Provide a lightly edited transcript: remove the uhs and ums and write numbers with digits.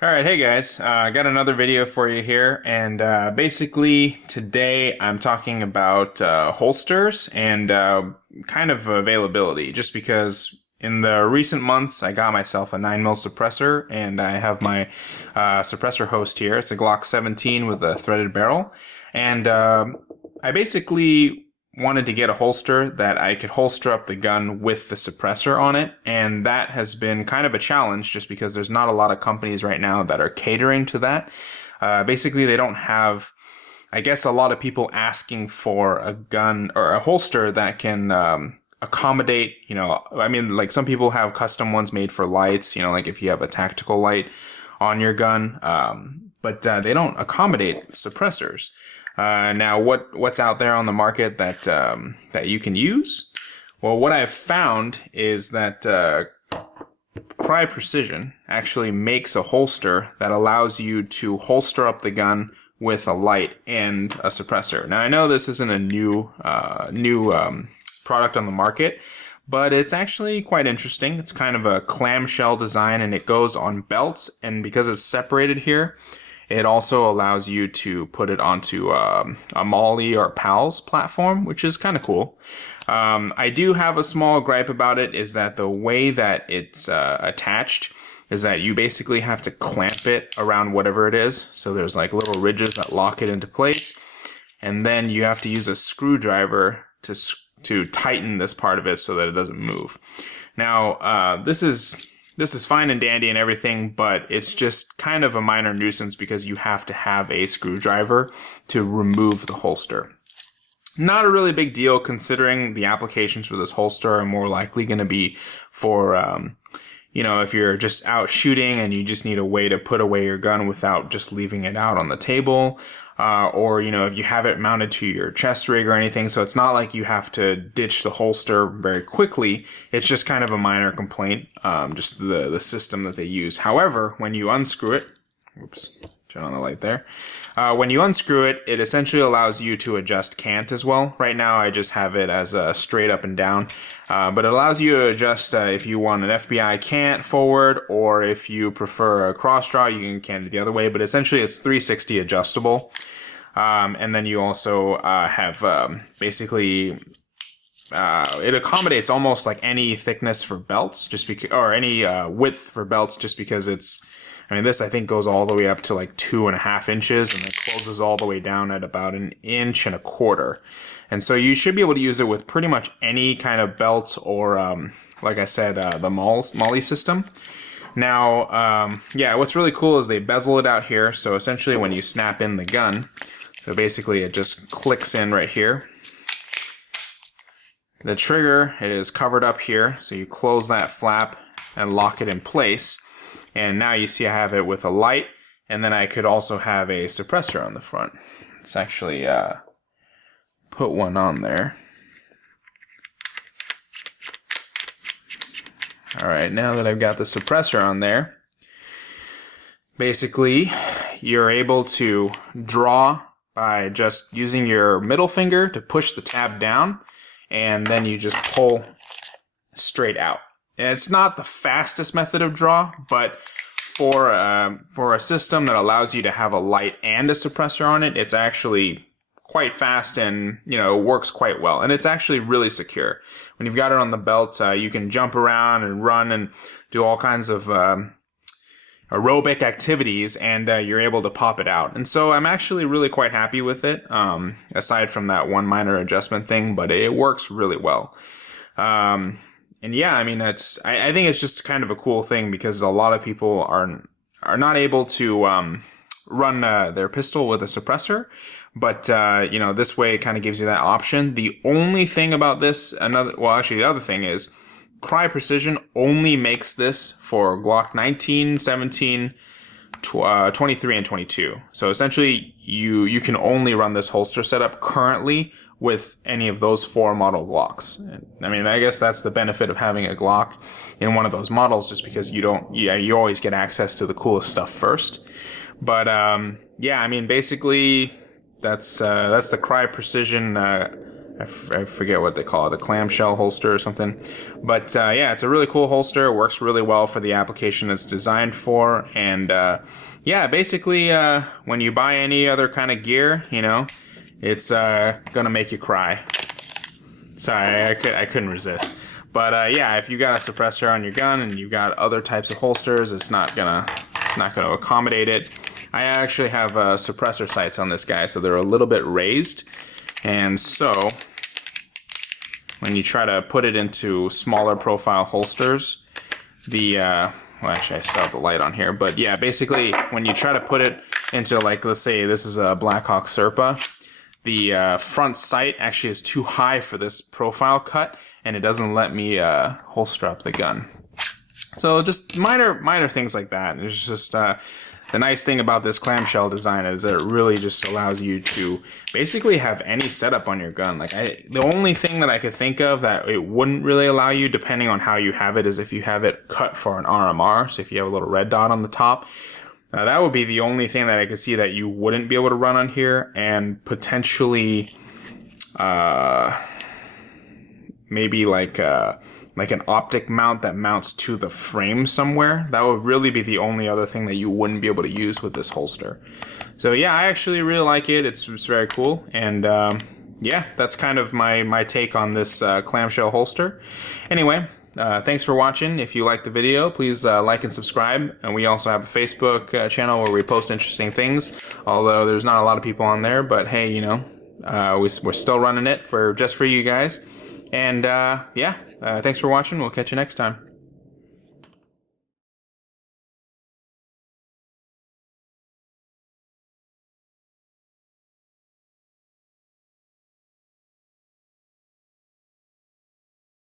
All right, hey guys, I got another video for you here, and basically today I'm talking about holsters and kind of availability, just because in the recent months I got myself a 9mm suppressor, and I have my suppressor host here. It's a Glock 17 with a threaded barrel, and I basically wanted to get a holster that I could holster up the gun with the suppressor on it, and that has been kind of a challenge just because there's not a lot of companies right now that are catering to that. Basically, they don't have, I guess, a lot of people asking for a gun or a holster that can accommodate, I mean, like some people have custom ones made for lights, like if you have a tactical light on your gun, but they don't accommodate suppressors. Now, what's out there on the market that that you can use? Well, what I've found is that Crye Precision actually makes a holster that allows you to holster up the gun with a light and a suppressor. Now, I know this isn't a new product on the market, but it's actually quite interesting. It's kind of a clamshell design, and it goes on belts, and because it's separated here, it also allows you to put it onto a MOLLE or PALS platform, which is kind of cool. I do have a small gripe about it, is that the way that it's attached is that you basically have to clamp it around whatever it is. So there's like little ridges that lock it into place, and then you have to use a screwdriver to tighten this part of it so that it doesn't move. Now, this is fine and dandy and everything, but it's just kind of a minor nuisance because you have to have a screwdriver to remove the holster. Not a really big deal considering the applications for this holster are more likely going to be for, if you're just out shooting and you just need a way to put away your gun without just leaving it out on the table. Or, if you have it mounted to your chest rig or anything. So it's not like you have to ditch the holster very quickly. It's just kind of a minor complaint, just the system that they use. However, when you unscrew it, oops, turn on the light there. When you unscrew it, it essentially allows you to adjust cant as well. Right now, I just have it as a straight up and down. But it allows you to adjust if you want an FBI cant forward, or if you prefer a cross draw, you can cant it the other way. But essentially, it's 360 adjustable. And then you also have basically it accommodates almost like any thickness for belts, or any width for belts, just because it's. I mean, this I think goes all the way up to like 2.5 inches, and it closes all the way down at about 1.25 inches. And so you should be able to use it with pretty much any kind of belt, or like I said, the MOLLE system. Now, yeah, what's really cool is they bezel it out here. So essentially, when you snap in the gun, so basically it just clicks in right here. The trigger is covered up here, so you close that flap and lock it in place. And now you see I have it with a light, and then I could also have a suppressor on the front. Let's actually put one on there. Alright, now that I've got the suppressor on there, basically you're able to draw by just using your middle finger to push the tab down, and then you just pull straight out. And it's not the fastest method of draw, but for a system that allows you to have a light and a suppressor on it, it's actually quite fast, and it works quite well. And it's actually really secure. When you've got it on the belt, you can jump around and run and do all kinds of aerobic activities, and you're able to pop it out. And so I'm actually really quite happy with it, aside from that one minor adjustment thing, but it works really well. And yeah, I mean, I think it's just kind of a cool thing because a lot of people are not able to run their pistol with a suppressor, but this way it kind of gives you that option. The only thing about this, the other thing is, Crye Precision only makes this for Glock 19, 17, 23, and 22. So essentially, you can only run this holster setup currently with any of those 4 model Glocks. I mean, I guess that's the benefit of having a Glock in one of those models, just because you always get access to the coolest stuff first. But yeah, I mean, basically that's the Crye Precision I forget what they call it, a clamshell holster or something. But yeah, it's a really cool holster. It works really well for the application it's designed for. And yeah, basically, when you buy any other kind of gear, you know, it's gonna make you cry. Sorry, I couldn't resist. But yeah, if you got a suppressor on your gun and you got other types of holsters, it's not gonna accommodate it. I actually have suppressor sights on this guy, so they're a little bit raised. And so, when you try to put it into smaller profile holsters, well, actually I still have the light on here, but yeah, basically when you try to put it into, like, let's say this is a Blackhawk Serpa, the front sight actually is too high for this profile cut, and it doesn't let me holster up the gun. So just minor things like that. It's just the nice thing about this clamshell design is that it really just allows you to basically have any setup on your gun. Like the only thing that I could think of that it wouldn't really allow you, depending on how you have it, is if you have it cut for an RMR. So if you have a little red dot on the top, that would be the only thing that I could see that you wouldn't be able to run on here, and potentially maybe like an optic mount that mounts to the frame somewhere. That would really be the only other thing that you wouldn't be able to use with this holster. So yeah, I actually really like it. It's very cool. And yeah, that's kind of my take on this clamshell holster. Anyway, thanks for watching. If you liked the video, please like and subscribe. And we also have a Facebook channel where we post interesting things, although there's not a lot of people on there. But hey, you know, we're still running it just for you guys. And yeah, thanks for watching. We'll catch you next time.